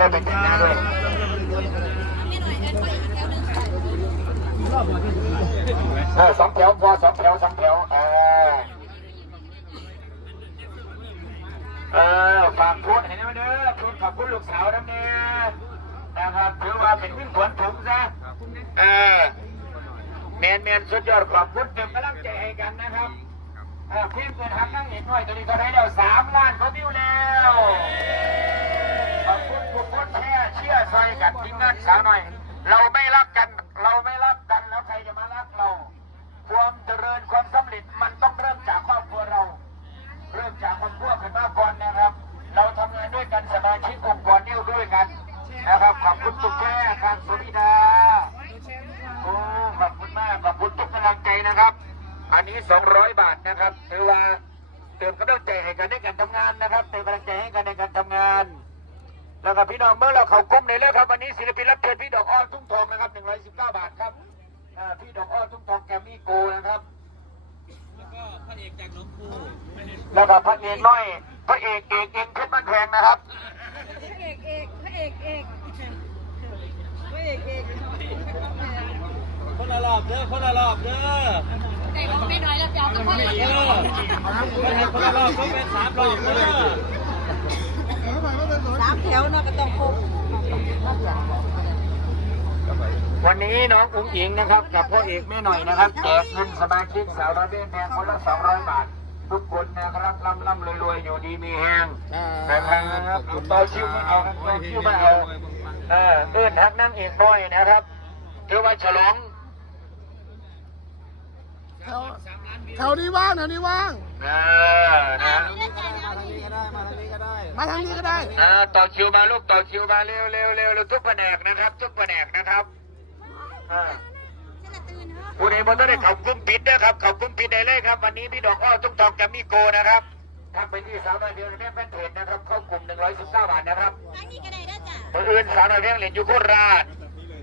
ได้เป็นชนะด้วยเออสองแถวพอสองแถวสองแถวเออเออฝากพูดเห็นไหมเด้อพูดขอบคุณลูกสาวน้ำเนี่ยนะครับถือว่าเป็นวิ่งขวนถุงซะเออแมนแมนสุดยอดขอบคุณเต็มกำลังใจให้กันนะครับเออพิมพ์เงินหักนั่งเห็นหน่อยตัวนี้ก็ได้แล้วสามล้านเขาวิวแล้วขอบคุณทุกคนแช่ เชื่อซอยกันทีมงานสาวหน่อย เราไม่รักกัน เราไม่รักกันแล้วใครจะมารักเรา ความเจริญความสำเร็จมันต้องเริ่มจากครอบครัวเรา เริ่มจากครอครัวกันมาก่อนนะครับ เราทำงานด้วยกันสมาชิกองค์กรนิ้วด้วยกันนะครับขอบคุณทุกแค่การสุริดาโอ้ขอบคุณมากขอบคุณทุกกำลังใจนะครับ อันนี้ 200 บาทนะครับถือว่าเติมกำลังใจให้กันในการทำงานนะครับเติมกำลังใจให้กันในการทำงาน แล้วก็พี่น้องเมื่อเราเขาก้มในเรื่องครับวันนี้ศิลปินรับเชิญพี่ดอกอ้อทุ่งทองนะครับ119 บาทครับอ่าพี่ดอกอ้อทุ่งทองแกมมี่โกนะครับแล้วก็พระเอกจากหน้องคูแล้วก็พระเอกน้อยพระเอกเอกเองเพชรบ้านแพงนะครับพระเอกเอกพระเอกเอกพระเอกเอกคนละรอบเด้อคนละรอบเด้อแต่ว่าไม่น้อยแล้วจะเอาตัวพ่อเอเอกอไม่ให้คนละรอบก็เป็นสามรอบเด้อสามแถวเนาะก็ต้องครบวันนี้น้องอุ้งอิงนะครับกับพ่อเอกแม่หน่อยนะครับแจกเงินสมาชิกสาวน้อยเบี้ยแพงคนละ200บาท ทุกคนนะครับร่ำร่ำรวยรวยอยู่ดีมีแห้งนะครับต่อคิวมาเอาครับต่อคิวมาเอาเออเอื้อนทักนั่งเอกน้อยนะครับถือว่าฉลองแถวนี้ว่างแถวนี้ว่างเออนะ มาทางนี้ก็ได้ อ่าต่อคิวมาลูกต่อคิวมาเร็วเร็วเร็วเร็วทุกแผนกนะครับ ทุกแผนกนะครับอ่าผู้ใดบ่ต้องได้เขากุ้มปิดนะครับเขากุ้มปิดได้เลยครับ วันนี้พี่ดอกอ้อตุ้งทองแกมมี่โกนะครับทักไปที่สาวน้อยเพียงแม่แฟนเพจนะครับเข้ากลุ่ม119บาทนะครับอันนี้ก็ได้แล้วจ้ะคนอื่นสาวน้อยเพียงเหรียญอยู่โคราช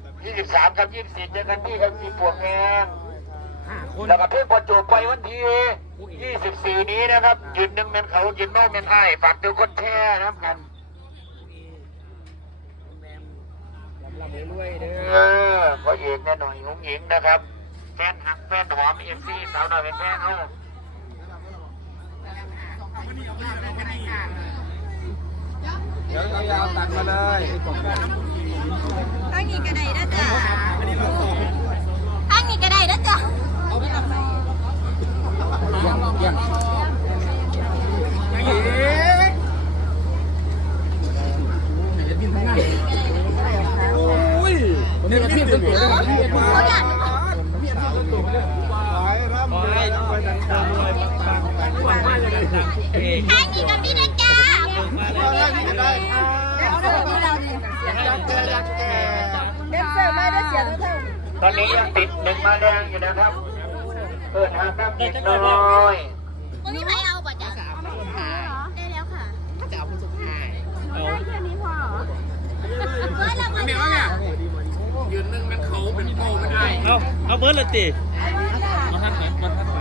23ครับ24เจอกันที่ครับที่ปวกแงงแล้วก็เพิ่งประจวบไปวันที่ 24นี้นะครับ ยืนหนึ่งเมนเขายืนโน่เมนไอ้ฝากตัวคนแท้นะครับกันเออพระเอกแน่หน่อยหงหญิงนะครับแฟนหักแฟนหอมเอฟซีสาวหน่อยเป็นแฟนเขาเดี๋ยวยาวตัดมาเลยอันนี้ก็ได้แล้วจ้ะอันนี้ก็ได้แล้วจ้ะ อุ้ยนี่ก็พี่เป็นตัวเลยเขาอยากไปรับขอให้ทุกคนดังๆรวยปังๆปังๆปังๆเอกอันนี้ ก็มีนะจ้ะมาเลยก็ได้เอาได้ที่เราดิยักแกยักแกเด็กเสิร์ฟไม่ได้เสียเท่าตอนนี้ยังติดหนึ่งมาแดงอยู่นะครับเปิดหางน้ำนิดหน่อยคนที่ใครเอาป่ะจ้ะได้แล้วค่ะเอาได้แค่นี้พอเหรอเฮ้ยเรามาเนี่ยเอาเอาเบิร์ดเลยติมาทันไหมมาทันไหม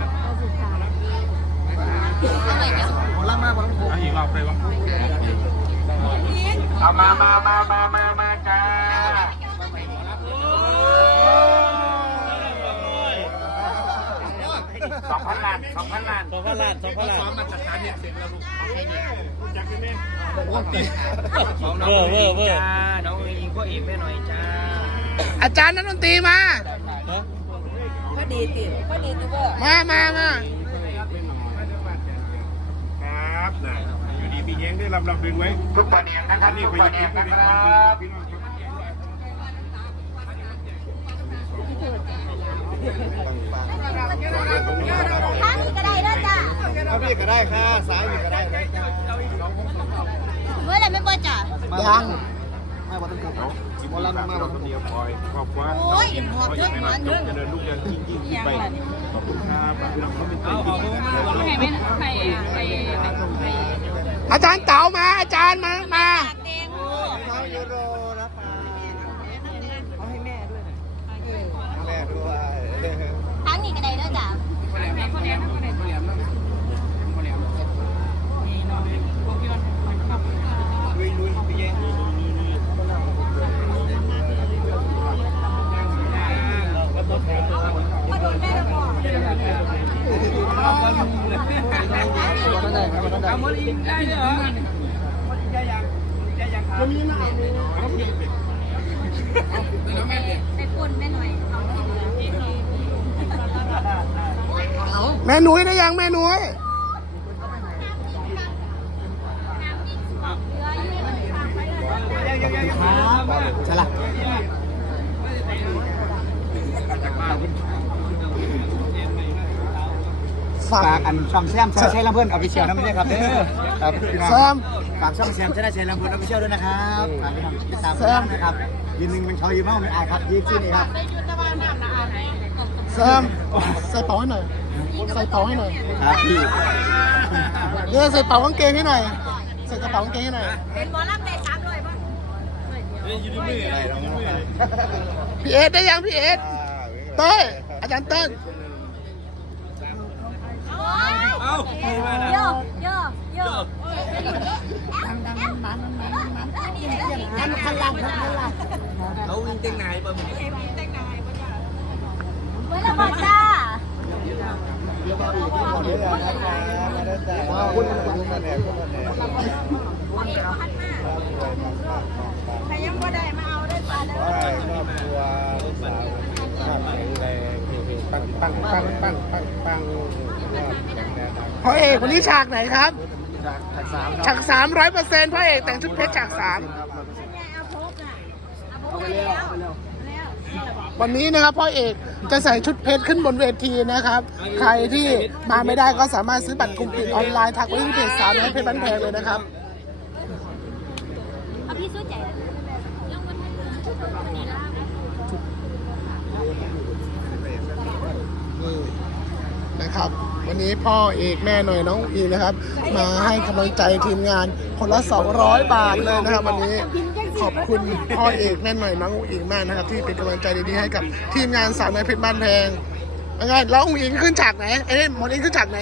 หมดละมาหมดละผมอีกรอบเลยวะเอามามามามามามาจ้า สองพันล้านสองพันล้านสองพันล้านสองพันล้านเวอร์เวอร์เวอร์น้องยิงพ่อเอกแม่หน่อยจ้า อาจารย์นักดนตรีมาพอดีติพอดีติเบอร์มามามาครับนะอยู่ดีมีเฮงได้ลำลำดึงไว้ทุกประเด็นนะครับนี่ทุกไปปอระยู่เด็ที่นไม่นะได้ครับ พี่น้องนี้ก็ได้แล้วจ้ะเอาพี่ก็ได้ค่ะสายพี่ก็ได้เมื่อไรไม่เปิดจ้ะยังไม่บอต้องเขาหมดละมาบอต้องเดียวคอยขอบว่าโอ้ยหอบเขาเรื่จะองไม่หนวานอนเองจะเดินลูกเดินยิ่งยิ่งไปขอบคุณครับพี่น้องเขาเป็นเอาเอาเอาเอาใครไม่ใครอะใครใครอาจารย์เต๋ามาอาจารย์มามา แดงโอ้ เขายูโรนะคะเอาให้แม่ด้วยแม่ด้วย ทั้งนี้ก็ได้แล้วจ้ะ ลุยลุยไปเย็น มาโดนแม่ละบอก เอาหมดอีกได้เหรอหมดอีกได้ยังได้ยังครับไปปนแม่หน่อยเอาที่เหลือแม่นุ้ยได้ยังแม่นุ้ยใช่ละ ฝากอันช่องแซมชนะชัยลำเพื่อนเอาไปเชียร์นะไม่ใช่ครับเด้อครับพี่น้องแซมฝากช่องแซมชนะชัยลำเพื่อนเอาไปเชียร์ด้วยนะครับฝากพี่น้องติดตามกันนะครับยืนหนึ่งเป็นชาวยืนเมาไม่อายครับยืนที่นี่ครับแซมใส่เป๋าให้หน่อยใส่เป๋าให้หน่อยครับพี่เนี่ยใส่เป๋ากางเกงให้หน่อยใส่กระเป๋ากางเกงให้หน่อยเป็นหมอลำเด็กสามเลยป่ะพี่เอสได้ยังพี่เอสเต้ยอาจารย์เต้ย เอ้าโยโยโยดังดังมันมันมันมันอันนี้อันคันลังคันลังเขาวิ่งเต้นไหนปะเมื่อละบอจ้าคุณคุณมาเนี่ยคุณมาเนี่ยพอเอกพันมาใครยังบ่ได้มาเอาได้ปลาเด้อครอบครัวลูกสาวภาพแข็งแรงปังปังปังปังปังปังแข็งแรงนะ พ่อเอกวันนี้ฉากไหนครับ จากจากสามฉากสามร้อยเปอร์เซ็นต์พ่อเอกแต่งชุดเพชรฉากสามเอาพกอะเอาพกไปแล้ว แล้ววันนี้นะครับพ่อเอกจะใส่ชุดเพชรขึ้นบนเวทีนะครับ ใครที่มาไม่ได้ก็สามารถซื้อบัตรกลุ่มปิดออนไลน์ทักไว้ที่เพจสามน้อยเพชรบ้านแพงเลยนะครับ เอาพี่สู้ใจยังวันนี้วันนี้ละ นี่นะครับ วันนี้พ่อเอกแม่หน่อยน้องอีนะครับ มาให้กำลังใจทีมงานคนละ 200 บาทเลยนะครับ วันนี้ขอบคุณพ่อเอกแม่หน่อยน้องอีกมากนะครับ ที่เป็นกำลังใจดีๆให้กับทีมงานสาวน้อยเพชรบ้านแพงยังไงแล้วอุ้งอิงขึ้นฉากไหนเอ้ยหมอนอิงขึ้นฉากไหน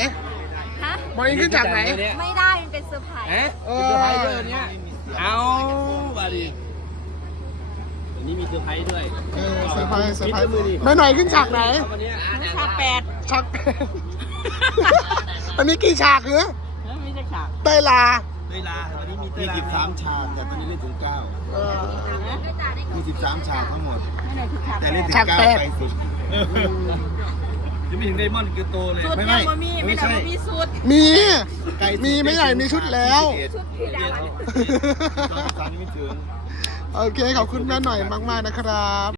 ฮะหมอนอิงขึ้นฉากไหนไม่ได้มันเป็นเซอร์ไพรส์เอ๊ะเอเซอร์ไพรส์อด้วยเนี่ยเอาบาดีวันนี้มีเซอร์ไพรส์ด้วยเออเซอร์ไพรส์เซอร์ไพรส์แม่หน่อยขึ้นฉากไหนวันนี้ชาแปด ฉาก มันมีกี่ฉากเหรอไม่ใช่ฉากเต้ยลา เวลาวันนี้มีเวมีลาสิบสามฉาก แต่ตอนนี้เล่นถึงเก้าเออมีสิบสามฉากทั้งหมด ไม่ไหนคือฉากแต่เล่นถึง ฉากเก้าแปดไปสิบ ยังไม่ถึงไดมอนด์คือโตเลย สุดไม่ยังไม่ บ่มีไม่ไม่ได้ใช่บ่มีสุดมี ใกล้มีไม่ใหญ่มีชุดแล้ว ชุดพี่ดาวสามยังไม่ถึง โอเค ขอบคุณแม่หน่อยมาก ๆ นะครับ